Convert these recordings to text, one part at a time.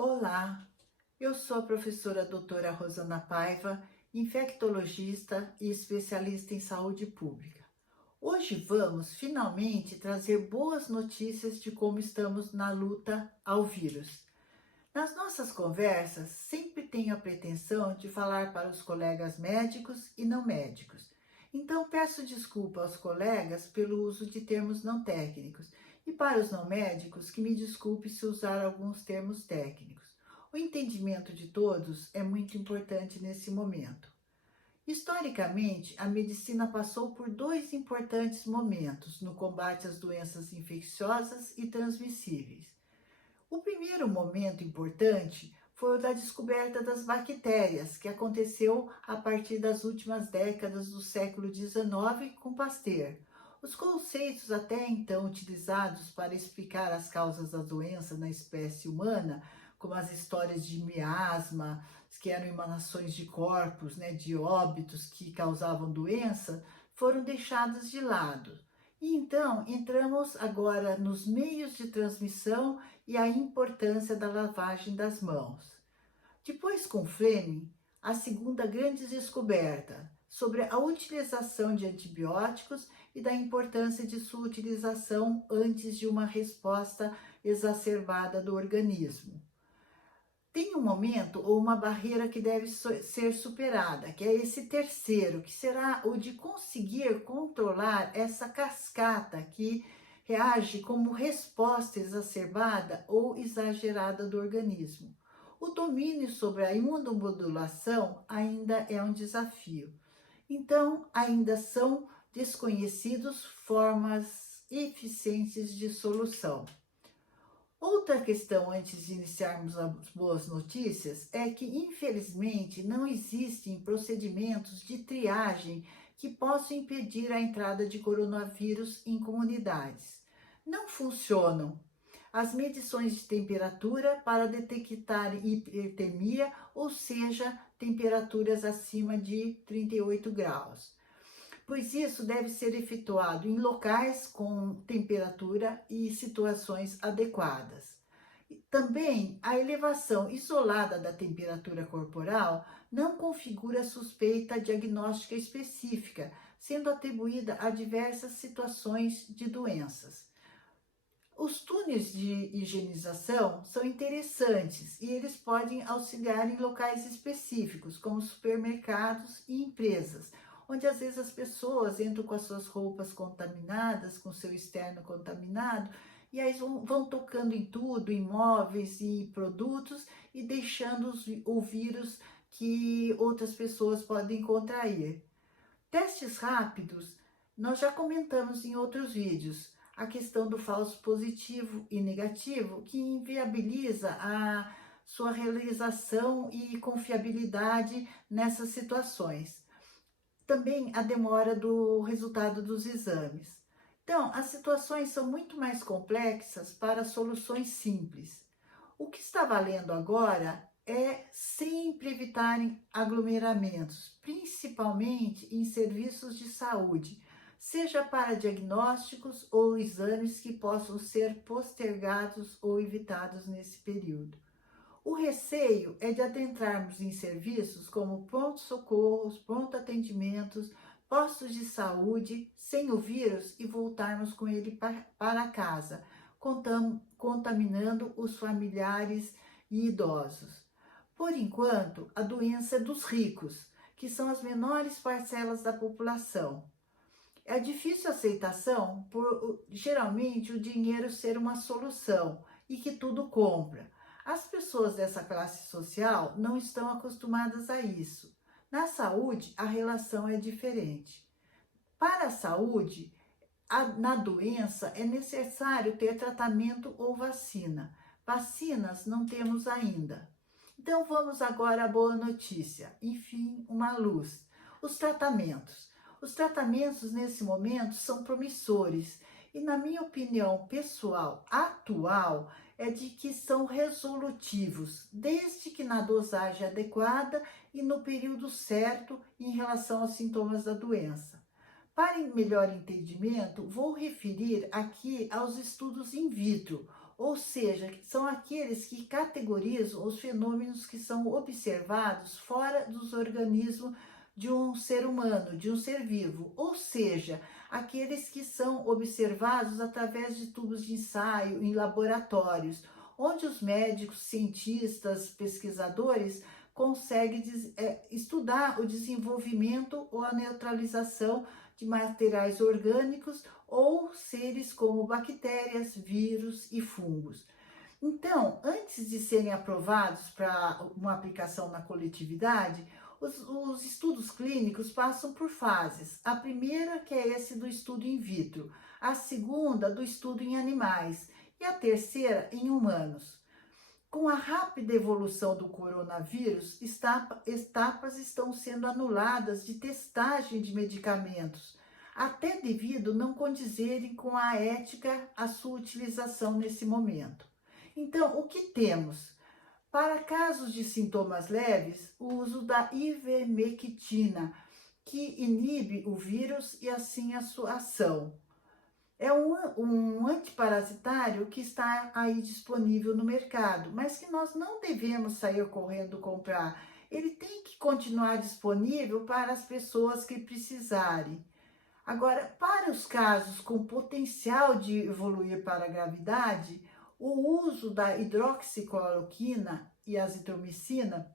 Olá, eu sou a professora doutora Rosana Paiva, infectologista e especialista em saúde pública. Hoje vamos finalmente trazer boas notícias de como estamos na luta ao vírus. Nas nossas conversas, sempre tenho a pretensão de falar para os colegas médicos e não médicos. Então, peço desculpa aos colegas pelo uso de termos não técnicos e para os não médicos que me desculpe se usar alguns termos técnicos. O entendimento de todos é muito importante nesse momento. Historicamente, a medicina passou por dois importantes momentos no combate às doenças infecciosas e transmissíveis. O primeiro momento importante foi o da descoberta das bactérias, que aconteceu a partir das últimas décadas do século XIX com Pasteur. Os conceitos até então utilizados para explicar as causas da doença na espécie humana, como as histórias de miasma, que eram emanações de corpos, de óbitos que causavam doença, foram deixados de lado. E então entramos agora nos meios de transmissão e a importância da lavagem das mãos. Depois, com Fleming, a segunda grande descoberta sobre a utilização de antibióticos e da importância de sua utilização antes de uma resposta exacerbada do organismo. Tem um momento ou uma barreira que deve ser superada, que é esse terceiro, que será o de conseguir controlar essa cascata que reage como resposta exacerbada ou exagerada do organismo. O domínio sobre a imunomodulação ainda é um desafio. Então, ainda são desconhecidos formas eficientes de solução. Outra questão antes de iniciarmos as boas notícias é que, infelizmente, não existem procedimentos de triagem que possam impedir a entrada de coronavírus em comunidades. Não funcionam as medições de temperatura para detectar hipertermia, ou seja, temperaturas acima de 38 graus, pois isso deve ser efetuado em locais com temperatura e situações adequadas. Também, a elevação isolada da temperatura corporal não configura suspeita diagnóstica específica, sendo atribuída a diversas situações de doenças. Os túneis de higienização são interessantes e eles podem auxiliar em locais específicos, como supermercados e empresas, onde às vezes as pessoas entram com as suas roupas contaminadas, com seu externo contaminado, e aí vão tocando em tudo, em móveis e produtos, e deixando o vírus que outras pessoas podem contrair. Testes rápidos, nós já comentamos em outros vídeos, a questão do falso positivo e negativo, que inviabiliza a sua realização e confiabilidade nessas situações. Também a demora do resultado dos exames. Então, as situações são muito mais complexas para soluções simples. O que está valendo agora é sempre evitarem aglomeramentos, principalmente em serviços de saúde, seja para diagnósticos ou exames que possam ser postergados ou evitados nesse período. O receio é de adentrarmos em serviços como pronto-socorros, pronto-atendimentos, postos de saúde, sem o vírus e voltarmos com ele para casa, contaminando os familiares e idosos. Por enquanto, a doença é dos ricos, que são as menores parcelas da população. É difícil a aceitação por, geralmente, o dinheiro ser uma solução e que tudo compra. As pessoas dessa classe social não estão acostumadas a isso. Na saúde, a relação é diferente. Para a saúde, na doença, é necessário ter tratamento ou vacina. Vacinas não temos ainda. Então vamos agora à boa notícia. Enfim, uma luz. Os tratamentos. Os tratamentos nesse momento são promissores e, na minha opinião pessoal atual, é de que são resolutivos, desde que na dosagem adequada e no período certo em relação aos sintomas da doença. Para melhor entendimento, vou referir aqui aos estudos in vitro, ou seja, são aqueles que categorizam os fenômenos que são observados fora dos organismos de um ser humano, de um ser vivo, ou seja, aqueles que são observados através de tubos de ensaio em laboratórios, onde os médicos, cientistas, pesquisadores conseguem estudar o desenvolvimento ou a neutralização de materiais orgânicos ou seres como bactérias, vírus e fungos. Então, antes de serem aprovados para uma aplicação na coletividade, os estudos clínicos passam por fases. A primeira, que é esse do estudo in vitro, a segunda, do estudo em animais, e a terceira, em humanos. Com a rápida evolução do coronavírus, etapas estão sendo anuladas de testagem de medicamentos, até devido não condizerem com a ética a sua utilização nesse momento. Então, o que temos? Para casos de sintomas leves, o uso da ivermectina, que inibe o vírus e assim a sua ação. É um antiparasitário que está aí disponível no mercado, mas que nós não devemos sair correndo comprar. Ele tem que continuar disponível para as pessoas que precisarem. Agora, para os casos com potencial de evoluir para a gravidade, o uso da hidroxicloroquina e azitromicina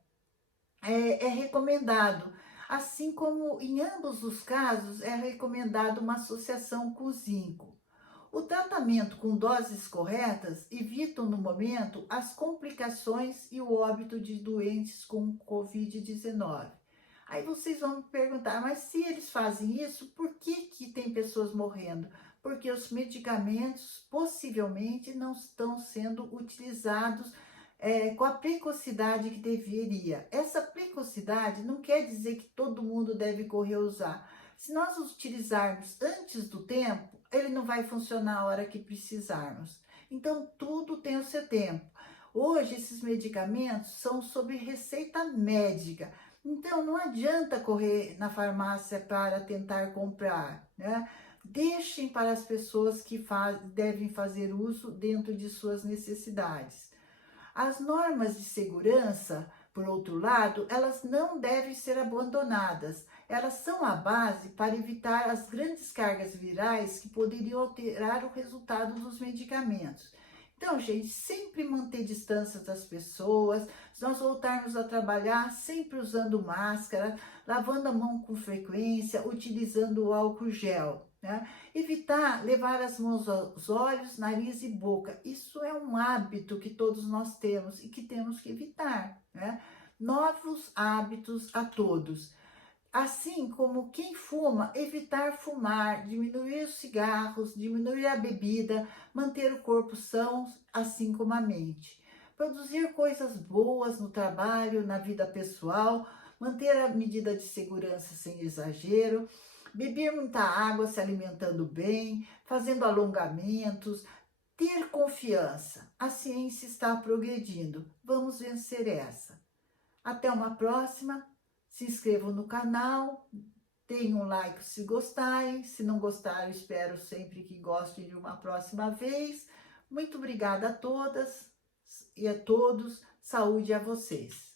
é recomendado, assim como em ambos os casos é recomendado uma associação com zinco. O tratamento com doses corretas evitam no momento as complicações e o óbito de doentes com Covid-19. Aí vocês vão me perguntar, mas se eles fazem isso, por que tem pessoas morrendo? Porque os medicamentos possivelmente não estão sendo utilizados com a precocidade que deveria. Essa precocidade não quer dizer que todo mundo deve correr a usar. Se nós utilizarmos antes do tempo, ele não vai funcionar a hora que precisarmos. Então, tudo tem o seu tempo. Hoje, esses medicamentos são sob receita médica. Então, não adianta correr na farmácia para tentar comprar, né? Deixem para as pessoas que devem fazer uso dentro de suas necessidades. As normas de segurança, por outro lado, elas não devem ser abandonadas. Elas são a base para evitar as grandes cargas virais que poderiam alterar o resultado dos medicamentos. Então, gente, sempre manter distância das pessoas, se nós voltarmos a trabalhar, sempre usando máscara, lavando a mão com frequência, utilizando o álcool gel, né? Evitar levar as mãos aos olhos, nariz e boca. Isso é um hábito que todos nós temos e que temos que evitar, né? Novos hábitos a todos. Assim como quem fuma, evitar fumar, diminuir os cigarros, diminuir a bebida, manter o corpo são, assim como a mente. Produzir coisas boas no trabalho, na vida pessoal, manter a medida de segurança sem exagero, beber muita água, se alimentando bem, fazendo alongamentos, ter confiança. A ciência está progredindo. Vamos vencer essa. Até uma próxima. Se inscrevam no canal, deem um like se gostarem. Se não gostarem, espero sempre que gostem de uma próxima vez. Muito obrigada a todas e a todos. Saúde a vocês.